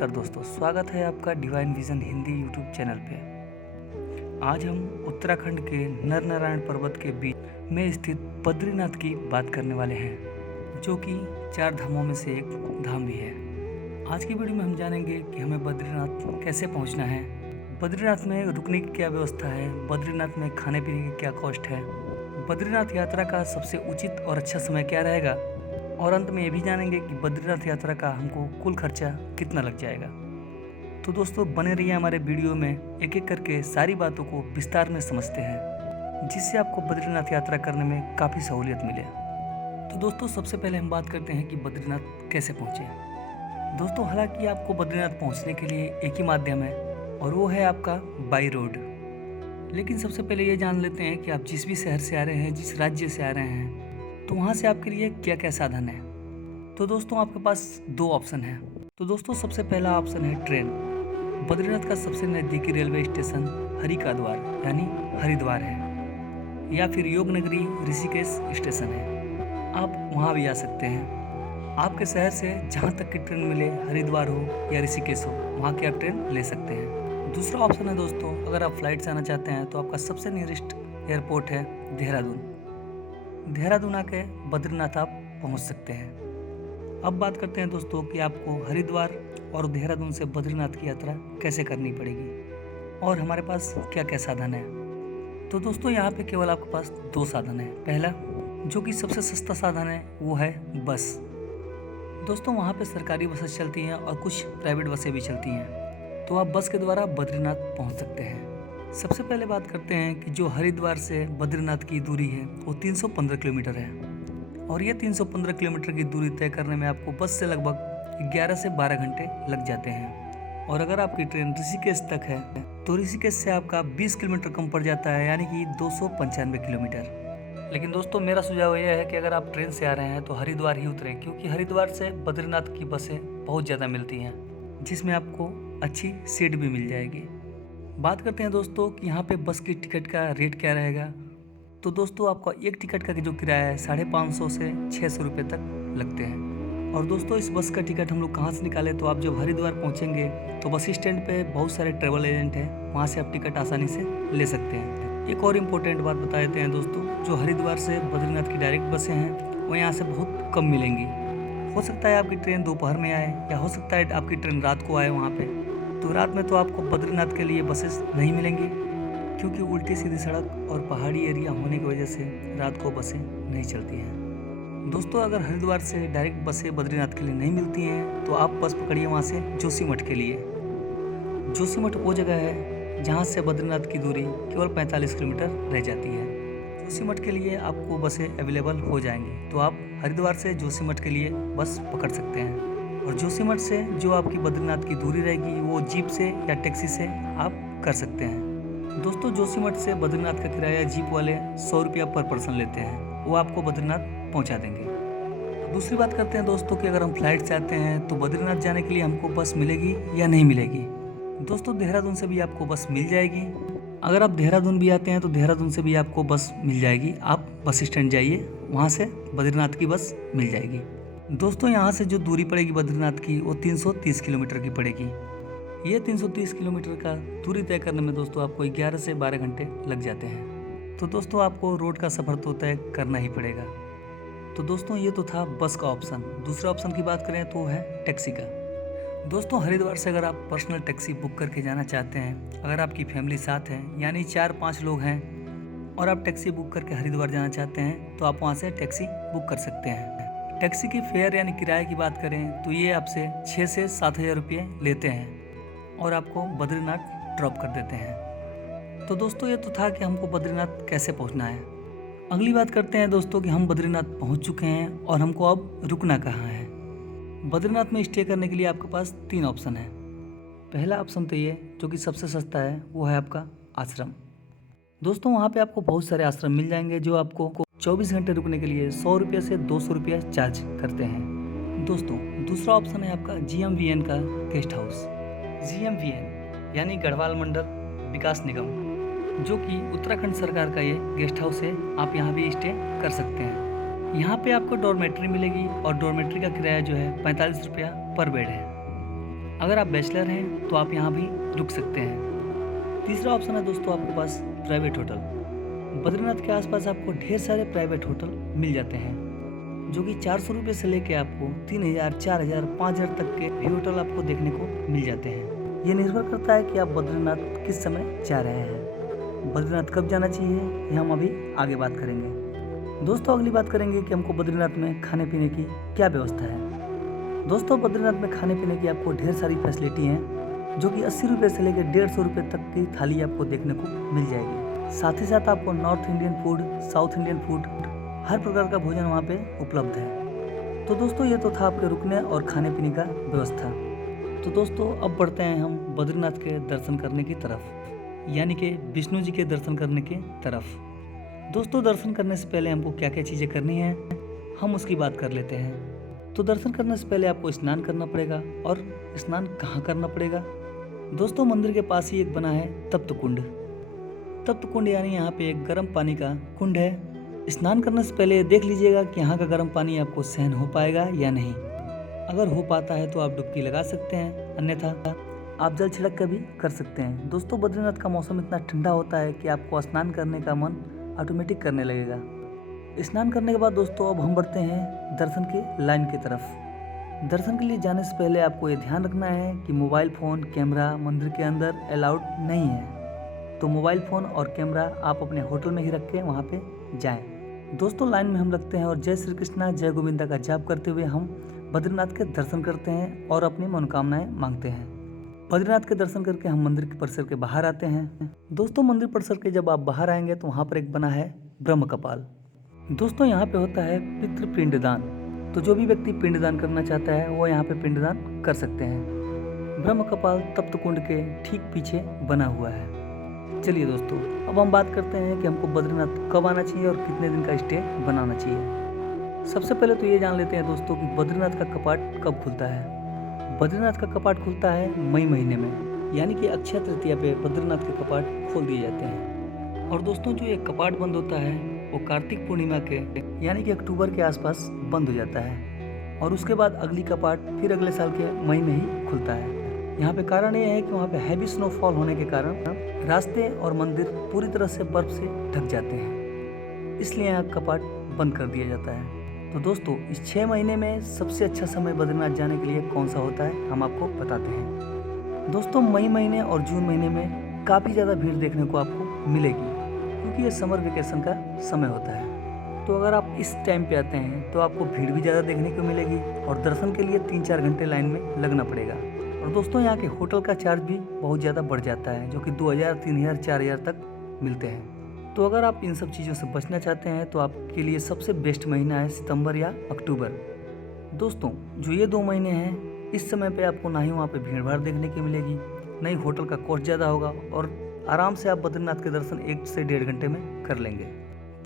नमस्कार दोस्तों, स्वागत है आपका divine vision Hindi YouTube channel पे। आज हम उत्तराखंड के नर नारायण पर्वत के बीच में स्थित बद्रीनाथ की बात करने वाले हैं, जो कि 4 धामों में से एक धाम भी है। आज की वीडियो में हम जानेंगे कि हमें बद्रीनाथ कैसे पहुंचना है, बद्रीनाथ में रुकने की क्या व्यवस्था है, बद्रीनाथ में खाने पीने की क्या कॉस्ट है, बद्रीनाथ यात्रा का सबसे उचित और अच्छा समय क्या रहेगा, और अंत में ये भी जानेंगे कि बद्रीनाथ यात्रा का हमको कुल खर्चा कितना लग जाएगा। तो दोस्तों बने रहिए हमारे वीडियो में, एक एक करके सारी बातों को विस्तार में समझते हैं, जिससे आपको बद्रीनाथ यात्रा करने में काफ़ी सहूलियत मिले। तो दोस्तों सबसे पहले हम बात करते हैं कि बद्रीनाथ कैसे पहुँचे। दोस्तों हालांकि आपको बद्रीनाथ पहुँचने के लिए एक ही माध्यम है और वो है आपका बाई रोड। लेकिन सबसे पहले ये जान लेते हैं कि आप जिस भी शहर से आ रहे हैं, जिस राज्य से आ रहे हैं, तो वहाँ से आपके लिए क्या क्या साधन है। तो दोस्तों आपके पास 2 ऑप्शन हैं। तो दोस्तों सबसे पहला ऑप्शन है ट्रेन। बद्रीनाथ का सबसे नज़दीकी रेलवे स्टेशन हरि का द्वार यानी हरिद्वार है, या फिर योगनगरी ऋषिकेश स्टेशन है। आप वहाँ भी आ सकते हैं। आपके शहर से जहाँ तक की ट्रेन मिले, हरिद्वार हो या ऋषिकेश हो, वहाँ की आप ट्रेन ले सकते हैं। दूसरा ऑप्शन है दोस्तों, अगर आप फ्लाइट से आना चाहते हैं तो आपका सबसे नियरेस्ट एयरपोर्ट है देहरादून। देहरादून आके बद्रीनाथ आप पहुंच सकते हैं। अब बात करते हैं दोस्तों कि आपको हरिद्वार और देहरादून से बद्रीनाथ की यात्रा कैसे करनी पड़ेगी और हमारे पास क्या क्या साधन है। तो दोस्तों यहाँ पे केवल आपके पास 2 साधन है। पहला, जो कि सबसे सस्ता साधन है, वो है बस। दोस्तों वहाँ पे सरकारी बसेस चलती हैं और कुछ प्राइवेट बसें भी चलती हैं, तो आप बस के द्वारा बद्रीनाथ पहुँच सकते हैं। सबसे पहले बात करते हैं कि जो हरिद्वार से बद्रीनाथ की दूरी है वो 315 किलोमीटर है, और ये 315 किलोमीटर की दूरी तय करने में आपको बस से लगभग 11 से 12 घंटे लग जाते हैं। और अगर आपकी ट्रेन ऋषिकेश तक है तो ऋषिकेश से आपका 20 किलोमीटर कम पड़ जाता है, यानी कि 295 किलोमीटर। लेकिन दोस्तों मेरा सुझाव यह है कि अगर आप ट्रेन से आ रहे हैं तो हरिद्वार ही उतरें, क्योंकि हरिद्वार से बद्रीनाथ की बसें बहुत ज़्यादा मिलती हैं, जिसमें आपको अच्छी सीट भी मिल जाएगी। बात करते हैं दोस्तों कि यहाँ पे बस की टिकट का रेट क्या रहेगा। तो दोस्तों आपका एक टिकट का जो किराया है 550 से 600 रुपये तक लगते हैं। और दोस्तों इस बस का टिकट हम लोग कहाँ से निकालें, तो आप जब हरिद्वार पहुँचेंगे तो बस स्टैंड पे बहुत सारे ट्रेवल एजेंट हैं, वहाँ से आप टिकट आसानी से ले सकते हैं। एक और इम्पोर्टेंट बात बता देते हैं दोस्तों, जो हरिद्वार से बद्रीनाथ की डायरेक्ट बसें हैं वो यहाँ से बहुत कम मिलेंगी। हो सकता है आपकी ट्रेन दोपहर में आए, या हो सकता है आपकी ट्रेन रात को आए वहाँ पे। तो रात में तो आपको बद्रीनाथ के लिए बसेस नहीं मिलेंगी, क्योंकि उल्टी सीधी सड़क और पहाड़ी एरिया होने की वजह से रात को बसें नहीं चलती हैं। दोस्तों अगर हरिद्वार से डायरेक्ट बसें बद्रीनाथ के लिए नहीं मिलती हैं तो आप बस पकड़िए वहाँ से जोशीमठ के लिए। जोशीमठ वो जगह है जहाँ से बद्रीनाथ की दूरी केवल 45 किलोमीटर रह जाती है। जोशीमठ के लिए आपको बसें अवेलेबल हो जाएंगी, तो आप हरिद्वार से जोशीमठ के लिए बस पकड़ सकते हैं। और जोशीमठ से जो आपकी बद्रीनाथ की दूरी रहेगी वो जीप से या टैक्सी से आप कर सकते हैं। दोस्तों जोशीमठ से बद्रीनाथ का किराया जीप वाले 100 रुपया पर पर्सन लेते हैं, वो आपको बद्रीनाथ पहुंचा देंगे। दूसरी बात करते हैं दोस्तों कि अगर हम फ्लाइट से आते हैं तो बद्रीनाथ जाने के लिए हमको बस मिलेगी या नहीं मिलेगी। दोस्तों देहरादून से भी आपको बस मिल जाएगी। अगर आप देहरादून भी आते हैं तो देहरादून से भी आपको बस मिल जाएगी। आप बस स्टैंड जाइए, वहाँ से बद्रीनाथ की बस मिल जाएगी। दोस्तों यहाँ से जो दूरी पड़ेगी बद्रीनाथ की वो 330 किलोमीटर की पड़ेगी। ये 330 किलोमीटर का दूरी तय करने में दोस्तों आपको 11 से 12 घंटे लग जाते हैं। तो दोस्तों आपको रोड का सफ़र तो तय करना ही पड़ेगा। तो दोस्तों ये तो था बस का ऑप्शन। दूसरा ऑप्शन की बात करें तो है टैक्सी का। दोस्तों हरिद्वार से अगर आप पर्सनल टैक्सी बुक करके जाना चाहते हैं, अगर आपकी फैमिली साथ है यानी 4-5 लोग हैं, और आप टैक्सी बुक करके हरिद्वार जाना चाहते हैं, तो आप वहाँ से टैक्सी बुक कर सकते हैं। टैक्सी की फेयर यानी किराए की बात करें तो ये आपसे 6 से 7 हज़ार रुपये लेते हैं और आपको बद्रीनाथ ड्रॉप कर देते हैं। तो दोस्तों ये तो था कि हमको बद्रीनाथ कैसे पहुंचना है। अगली बात करते हैं दोस्तों कि हम बद्रीनाथ पहुंच चुके हैं और हमको अब रुकना कहाँ है। बद्रीनाथ में स्टे करने के लिए आपके पास 3 ऑप्शन है। पहला ऑप्शन तो ये जो कि सबसे सस्ता है, वो है आपका आश्रम। दोस्तों वहाँ पे आपको बहुत सारे आश्रम मिल जाएंगे जो आपको 24 घंटे रुकने के लिए 100 रुपये से 200 रुपये चार्ज करते हैं। दोस्तों दूसरा ऑप्शन है आपका GMVN का गेस्ट हाउस। GMVN यानी गढ़वाल मंडल विकास निगम, जो कि उत्तराखंड सरकार का ये गेस्ट हाउस है। आप यहाँ भी स्टे कर सकते हैं। यहाँ पे आपको डॉर्मेट्री मिलेगी और डॉर्मेट्री का किराया जो है 45 रुपया पर बेड है। अगर आप बैचलर हैं तो आप यहाँ भी रुक सकते हैं। तीसरा ऑप्शन है दोस्तों आपके पास प्राइवेट होटल। बद्रीनाथ के आसपास आपको ढेर सारे प्राइवेट होटल मिल जाते हैं, जो कि 400 रुपये से लेके आपको 3000, 4000, 5000 तक के भी होटल आपको देखने को मिल जाते हैं। ये निर्भर करता है कि आप बद्रीनाथ किस समय जा रहे हैं। बद्रीनाथ कब जाना चाहिए ये हम अभी आगे बात करेंगे। दोस्तों अगली बात करेंगे कि हमको बद्रीनाथ में खाने पीने की क्या व्यवस्था है। दोस्तों बद्रीनाथ में खाने पीने की आपको ढेर सारी फैसिलिटी हैं, जो कि 80 रुपये से लेकर 150 रुपये तक की थाली आपको देखने को मिल जाएगी। साथ ही साथ आपको north Indian food, south Indian food, हर प्रकार का भोजन वहाँ पे उपलब्ध है। तो दोस्तों ये तो था आपके रुकने और खाने पीने का व्यवस्था। तो दोस्तों अब बढ़ते हैं हम बद्रीनाथ के दर्शन करने की तरफ, यानी कि विष्णु जी के दर्शन करने की तरफ। दोस्तों दर्शन करने से पहले हमको क्या क्या चीज़ें करनी है हम उसकी बात कर लेते हैं। तो दर्शन करने से पहले आपको स्नान करना पड़ेगा। और स्नान कहाँ करना पड़ेगा? दोस्तों मंदिर के पास ही एक बना है तप्त कुंड। तप्त कुंड यानी यहाँ पे एक गर्म पानी का कुंड है। स्नान करने से पहले देख लीजिएगा कि यहाँ का गर्म पानी आपको सहन हो पाएगा या नहीं। अगर हो पाता है तो आप डुबकी लगा सकते हैं, अन्यथा आप जल छिड़क कर भी कर सकते हैं। दोस्तों बद्रीनाथ का मौसम इतना ठंडा होता है कि आपको स्नान करने का मन ऑटोमेटिक करने लगेगा। स्नान करने के बाद दोस्तों अब हम बढ़ते हैं दर्शन की लाइन की तरफ। दर्शन के लिए जाने से पहले आपको ये ध्यान रखना है कि मोबाइल फ़ोन, कैमरा मंदिर के अंदर अलाउड नहीं है। तो मोबाइल फ़ोन और कैमरा आप अपने होटल में ही रख के वहाँ पे जाएं। दोस्तों लाइन में हम लगते हैं और जय श्री कृष्णा जय गोविंदा का जाप करते हुए हम बद्रीनाथ के दर्शन करते हैं और अपनी मनोकामनाएं मांगते हैं। बद्रीनाथ के दर्शन करके हम मंदिर के परिसर के बाहर आते हैं। दोस्तों मंदिर परिसर के जब आप बाहर आएंगे तो वहाँ पर एक बना है ब्रह्म कपाल। दोस्तों यहाँ पे होता है पितृ पिंडदान। तो जो भी व्यक्ति पिंडदान करना चाहता है वो यहाँ पे पिंडदान कर सकते हैं। ब्रह्म कपाल तप्त कुंड के ठीक पीछे बना हुआ है। चलिए दोस्तों अब हम बात करते हैं कि हमको बद्रीनाथ कब आना चाहिए और कितने दिन का स्टे बनाना चाहिए। सबसे पहले तो ये जान लेते हैं दोस्तों कि बद्रीनाथ का कपाट कब खुलता है। बद्रीनाथ का कपाट खुलता है मई महीने में, यानी कि अक्षय तृतीया पे बद्रीनाथ के कपाट खोल दिए जाते हैं। और दोस्तों जो ये कपाट बंद होता है वो कार्तिक पूर्णिमा के यानी कि अक्टूबर के आसपास बंद हो जाता है। और उसके बाद अगली कपाट फिर अगले साल के मई में ही खुलता है। यहाँ पे कारण ये है कि वहाँ पे हैवी स्नोफॉल होने के कारण रास्ते और मंदिर पूरी तरह से बर्फ से ढक जाते हैं, इसलिए यहाँ कपाट बंद कर दिया जाता है। तो दोस्तों इस 6 महीने में सबसे अच्छा समय बद्रीनाथ जाने के लिए कौन सा होता है हम आपको बताते हैं। दोस्तों मई महीने और जून महीने में काफ़ी ज़्यादा भीड़ देखने को आपको मिलेगी, क्योंकि ये समर वेकेशन का समय होता है। तो अगर आप इस टाइम पे आते हैं तो आपको भीड़ भी ज़्यादा देखने को मिलेगी और दर्शन के लिए 3-4 घंटे लाइन में लगना पड़ेगा। और दोस्तों यहाँ के होटल का चार्ज भी बहुत ज़्यादा बढ़ जाता है, जो कि 2000, 3000, 4000 तक मिलते हैं। तो अगर आप इन सब चीज़ों से बचना चाहते हैं तो आपके लिए सबसे बेस्ट महीना है सितंबर या अक्टूबर। दोस्तों जो ये 2 महीने हैं इस समय पे आपको ना ही वहाँ पे भीड़ भाड़ देखने की मिलेगी, ना ही होटल का कॉस्ट ज़्यादा होगा और आराम से आप बद्रीनाथ के दर्शन 1 से 1.5 घंटे में कर लेंगे।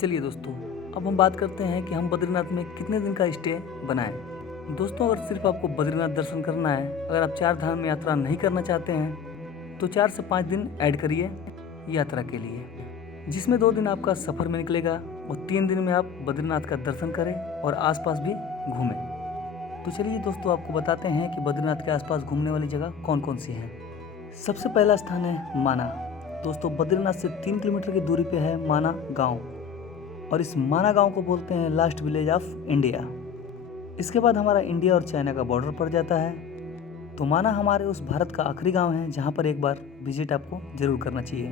चलिए दोस्तों अब हम बात करते हैं कि हम बद्रीनाथ में कितने दिन का स्टे बनाएं। दोस्तों अगर सिर्फ आपको बद्रीनाथ दर्शन करना है, अगर आप 4 धाम यात्रा नहीं करना चाहते हैं तो 4 से 5 दिन ऐड करिए यात्रा के लिए, जिसमें 2 दिन आपका सफ़र में निकलेगा और 3 दिन में आप बद्रीनाथ का दर्शन करें और आसपास भी घूमें। तो चलिए दोस्तों आपको बताते हैं कि बद्रीनाथ के आसपास घूमने वाली जगह कौन कौन सी है। सबसे पहला स्थान है माना। दोस्तों बद्रीनाथ से 3 किलोमीटर की दूरी पे है माना गांव, और इस माना गांव को बोलते हैं लास्ट विलेज ऑफ इंडिया। इसके बाद हमारा इंडिया और चाइना का बॉर्डर पड़ जाता है। तो माना हमारे उस भारत का आखिरी गांव है जहां पर एक बार विजिट आपको जरूर करना चाहिए।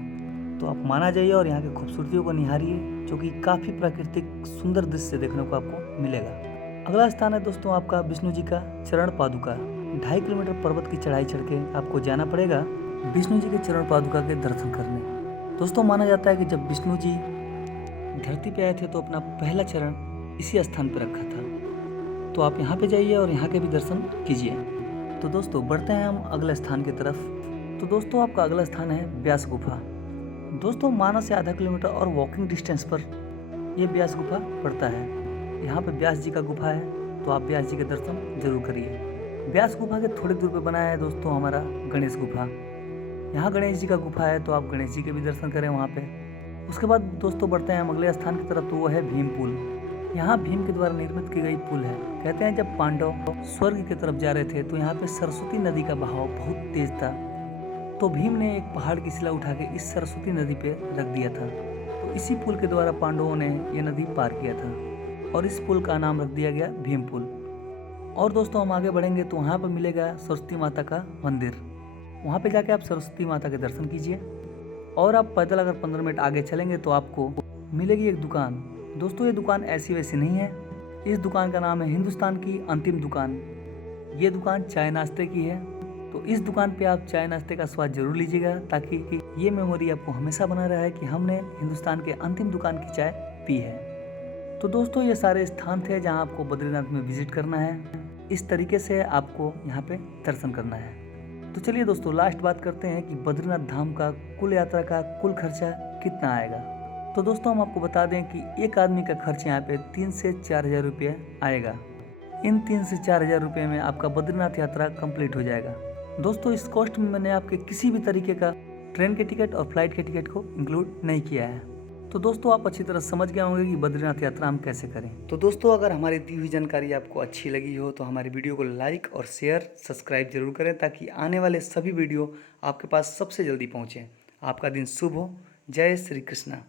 तो आप माना जाइए और यहाँ की खूबसूरतियों को निहारिए, जो कि काफ़ी प्राकृतिक सुंदर दृश्य देखने को आपको मिलेगा। अगला स्थान है दोस्तों आपका विष्णु जी का चरण पादुका। 2.5 किलोमीटर पर्वत की चढ़ाई चढ़ के आपको जाना पड़ेगा विष्णु जी के चरण पादुका के दर्शन करने। दोस्तों माना जाता है कि जब विष्णु जी धरती पे आए थे तो अपना पहला चरण इसी स्थान पर रखा था। तो आप यहाँ पे जाइए और यहाँ के भी दर्शन कीजिए। तो दोस्तों बढ़ते हैं हम अगले स्थान की तरफ। तो दोस्तों आपका अगला स्थान है व्यास गुफा। दोस्तों माना से आधा किलोमीटर और वॉकिंग डिस्टेंस पर यह व्यास गुफा पड़ता है। यहाँ पर व्यास जी का गुफा है, तो आप व्यास जी के दर्शन जरूर करिए। व्यास गुफा के थोड़ी दूर पे बनाया है दोस्तों हमारा गणेश गुफा। यहाँ गणेश जी का गुफा है, तो आप गणेश जी के भी दर्शन करें वहाँ पे। उसके बाद दोस्तों बढ़ते हैं हम अगले स्थान की तरफ, तो वो है भीम पुल। यहाँ भीम के द्वारा निर्मित की गई पुल है। कहते हैं जब पांडव स्वर्ग की तरफ जा रहे थे तो यहाँ पे सरस्वती नदी का बहाव बहुत तेज था, तो भीम ने एक पहाड़ की शिला उठा के इस सरस्वती नदी पे रख दिया था। तो इसी पुल के द्वारा पांडवों ने ये नदी पार किया था और इस पुल का नाम रख दिया गया भीम पुल। और दोस्तों हम आगे बढ़ेंगे तो वहाँ पर मिलेगा सरस्वती माता का मंदिर। वहाँ पे जाके आप सरस्वती माता के दर्शन कीजिए और आप पैदल अगर 15 मिनट आगे चलेंगे तो आपको मिलेगी एक दुकान। दोस्तों ये दुकान ऐसी वैसी नहीं है, इस दुकान का नाम है हिंदुस्तान की अंतिम दुकान। ये दुकान चाय नाश्ते की है, तो इस दुकान पे आप चाय नाश्ते का स्वाद जरूर लीजिएगा ताकि ये मेमोरी आपको हमेशा बना रहा है कि हमने हिंदुस्तान के अंतिम दुकान की चाय पी है। तो दोस्तों ये सारे स्थान थे जहाँ आपको बद्रीनाथ में विजिट करना है। इस तरीके से आपको यहाँ पे दर्शन करना है। तो चलिए दोस्तों लास्ट बात करते हैं कि बद्रीनाथ धाम का कुल यात्रा का कुल खर्चा कितना आएगा। तो दोस्तों हम आपको बता दें कि एक आदमी का खर्च यहाँ पे 3 से 4 हज़ार रुपये आएगा। इन 3 से 4 हज़ार रुपये में आपका बद्रीनाथ यात्रा कंप्लीट हो जाएगा। दोस्तों इस कॉस्ट में मैंने आपके किसी भी तरीके का ट्रेन के टिकट और फ्लाइट के टिकट को इंक्लूड नहीं किया है। तो दोस्तों आप अच्छी तरह समझ गए होंगे कि बद्रीनाथ यात्रा हम कैसे करें। तो दोस्तों अगर हमारी दी हुई जानकारी आपको अच्छी लगी हो तो हमारी वीडियो को लाइक और शेयर सब्सक्राइब जरूर करें ताकि आने वाले सभी वीडियो आपके पास सबसे जल्दी पहुँचें। आपका दिन शुभ हो। जय श्री कृष्णा।